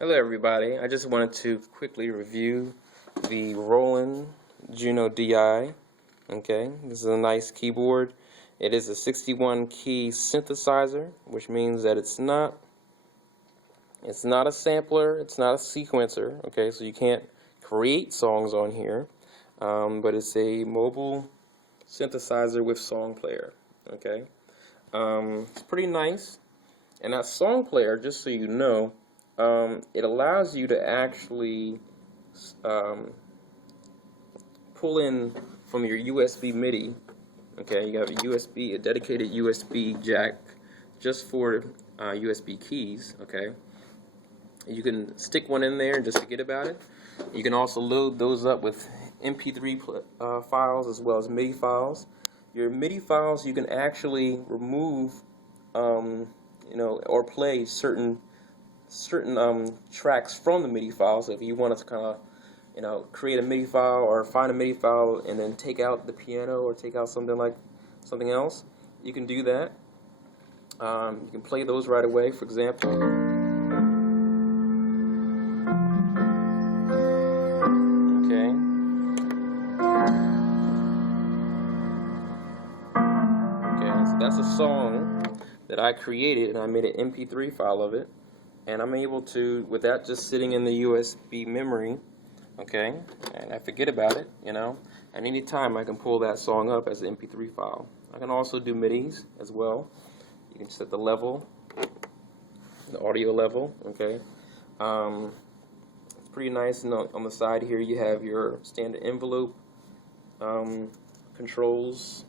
Hello everybody, I just wanted to quickly review the Roland Juno-Di. Okay, this is a nice keyboard. It is a 61 key synthesizer, which means that it's not a sampler, it's not a sequencer. Okay, so you can't create songs on here, but it's a mobile synthesizer with song player. Okay, it's pretty nice. And that song player, just so you know, it allows you to actually pull in from your USB MIDI. Okay, you have a dedicated USB jack just for USB keys. Okay, you can stick one in there and just forget about it. You can also load those up with MP3 files as well as MIDI files. Your MIDI files you can actually remove, or play certain tracks from the MIDI files. If you wanted to kind of, create a MIDI file or find a MIDI file and then take out the piano or take out something else, you can do that. You can play those right away. For example, so that's a song that I created, and I made an MP3 file of it. And I'm able to, with that just sitting in the USB memory, okay, and I forget about it, at any time I can pull that song up as an MP3 file. I can also do MIDIs as well. You can set the level, the audio level, okay. It's pretty nice, and on the side here you have your standard envelope controls.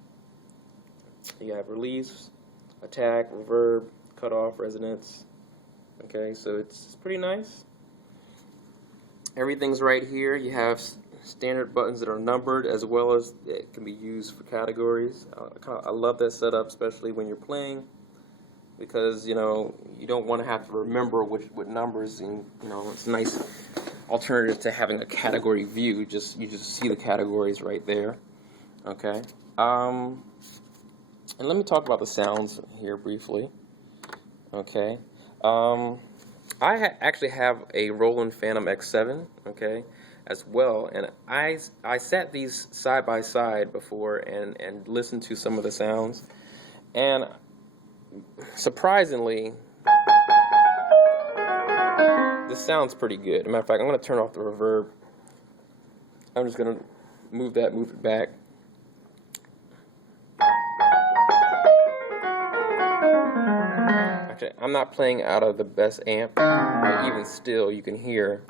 You have release, attack, reverb, cutoff, resonance. Okay, so it's pretty nice. Everything's right here. You have standard buttons that are numbered, as well as it can be used for categories. I love that setup, especially when you're playing, because you don't want to have to remember what numbers, and it's a nice alternative to having a category view. You just see the categories right there. Okay. And let me talk about the sounds here briefly. Okay. I actually have a Roland Phantom X7, okay, as well, and I sat these side by side before and listened to some of the sounds, and surprisingly, this sounds pretty good. As a matter of fact, I'm going to turn off the reverb. I'm just going to move it back. Actually, I'm not playing out of the best amp, but even still you can hear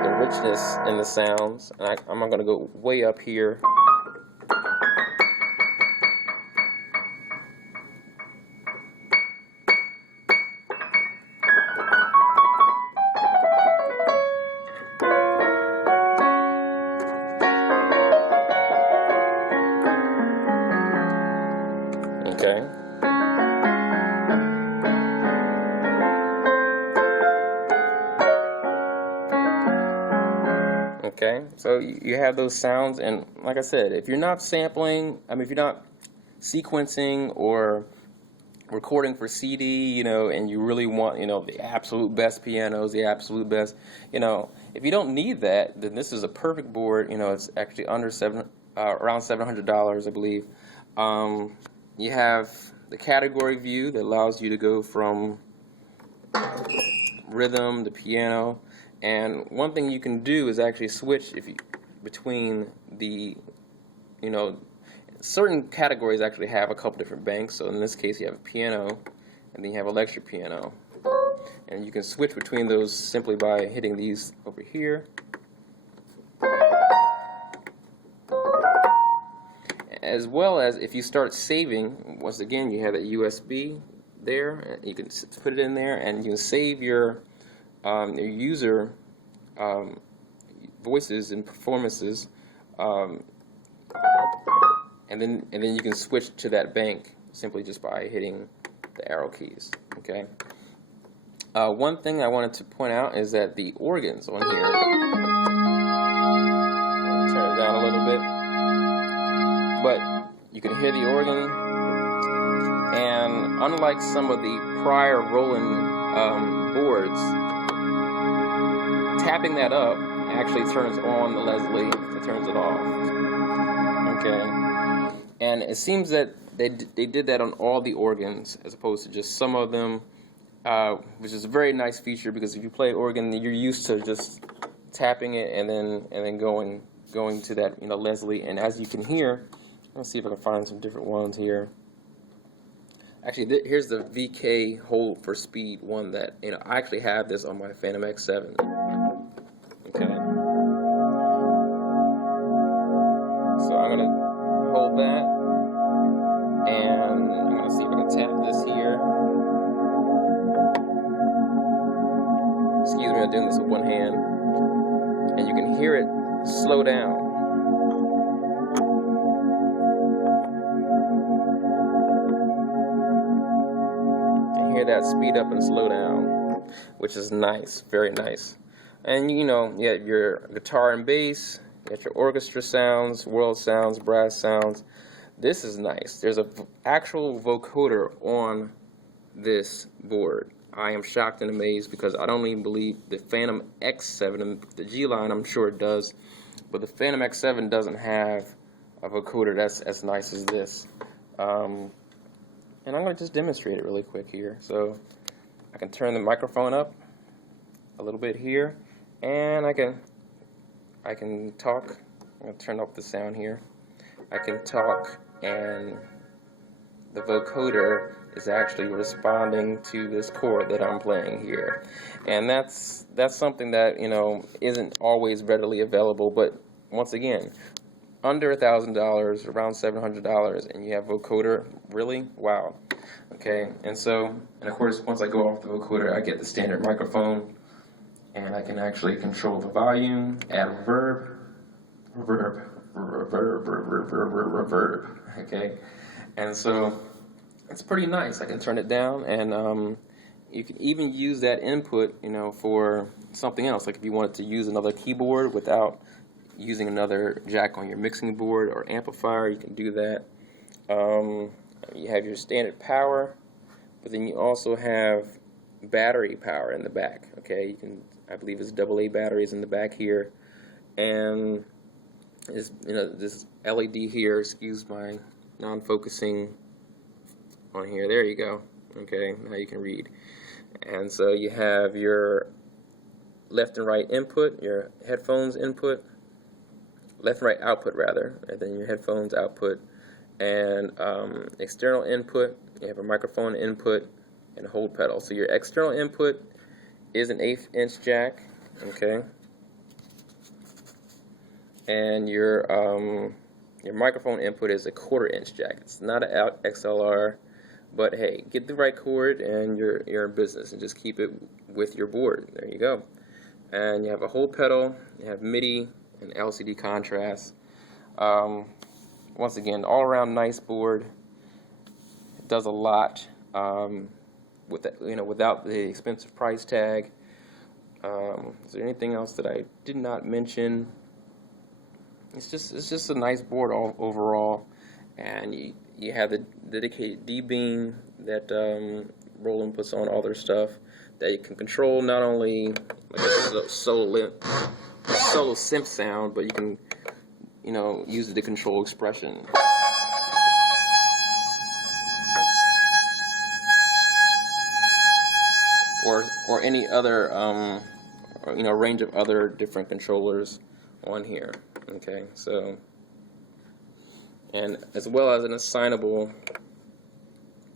the richness in the sounds. And I'm going to go way up here. Okay. Okay, so you have those sounds, and like I said, if you're not sampling, if you're not sequencing or recording for CD, and you really want, the absolute best pianos, the absolute best, if you don't need that, then this is a perfect board. It's actually under around $700, I believe. You have the category view that allows you to go from rhythm to piano, and one thing you can do is actually switch between the, certain categories actually have a couple different banks. So in this case you have a piano, and then you have electric piano, and you can switch between those simply by hitting these over here. As well as if you start saving, once again you have that USB there, you can put it in there, and you can save your user voices and performances, and then you can switch to that bank simply just by hitting the arrow keys. Okay. One thing I wanted to point out is that the organs on here, turn it down a little bit, but you can hear the organ, and unlike some of the prior Roland boards, tapping that up actually turns on the Leslie and turns it off. Okay, and it seems that they did that on all the organs as opposed to just some of them, which is a very nice feature because if you play organ, you're used to just tapping it and then going to that Leslie. And as you can hear, let's see if I can find some different ones here. Actually, here's the VK hold for speed one that I actually have this on my Phantom X7. Okay. So I'm gonna hold that, and I'm gonna see if I can tap this here. Excuse me, I'm doing this with one hand, and you can hear it slow down. Hear that speed up and slow down, which is nice, very nice. And you have your guitar and bass, you got your orchestra sounds, world sounds, brass sounds. This is nice. There's an actual vocoder on this board. I am shocked and amazed because I don't even believe the Phantom X7, the G line I'm sure it does, but the Phantom X7 doesn't have a vocoder that's as nice as this. And I'm going to just demonstrate it really quick here. So I can turn the microphone up a little bit here, and I can talk. I'm going to turn up the sound here. I can talk, and the vocoder is actually responding to this chord that I'm playing here. And that's something that isn't always readily available. But once again, under $1,000, around $700, and you have vocoder, really? Wow. Okay, and of course, once I go off the vocoder, I get the standard microphone, and I can actually control the volume, add reverb, okay, and so it's pretty nice. I can turn it down, and you can even use that input, for something else, like if you wanted to use another keyboard without using another jack on your mixing board or amplifier, you can do that. You have your standard power, but then you also have battery power in the back. Okay, I believe it's AA batteries in the back here, and this LED here. Excuse my non-focusing on here. There you go. Okay, now you can read. And so you have your left and right input, your headphones input, left and right output rather, and then your headphones output, and external input. You have a microphone input and a hold pedal. So your external input is an 1/8 inch jack, okay, and your microphone input is a 1/4 inch jack. It's not an XLR, but hey, get the right cord and you're in business, and just keep it with your board. There you go. And you have a hold pedal, you have MIDI and LCD contrast. Once again, all around nice board. It does a lot without the expensive price tag. Is there anything else that I did not mention? It's just a nice board overall, and you have the dedicated D-beam that Roland puts on all their stuff that you can control, not only like a solo synth sound, but you can use it to control expression. Or any other range of other different controllers on here. Okay, so, and as well as an assignable,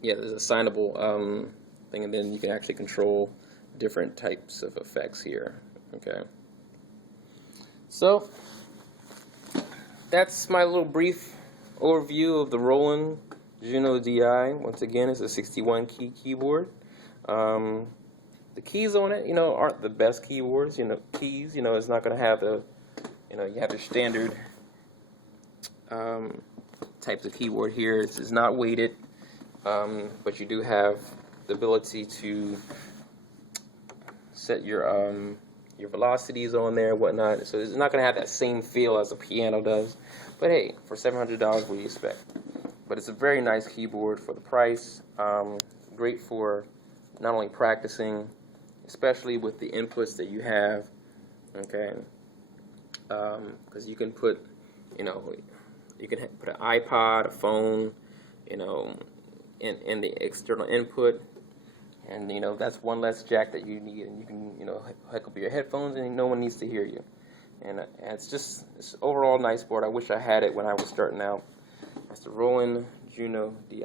there's assignable thing, and then you can actually control different types of effects here. Okay, so that's my little brief overview of the Roland Juno-Di. Once again, it's a 61 key keyboard. The keys on it, aren't the best keyboards. Keys, it's not going to have the, you have your standard types of keyboard here. It's not weighted, but you do have the ability to set your velocities on there, whatnot. So it's not going to have that same feel as a piano does. But hey, for $700, what do you expect? But it's a very nice keyboard for the price. Great for not only practicing, especially with the inputs that you have, okay, because you can put, you know, you can put an iPod, a phone, you know, in the external input, and you know that's one less jack that you need, and you can, you know, hook up your headphones, and no one needs to hear you. And it's overall nice board. I wish I had it when I was starting out. That's the Roland Juno-Di.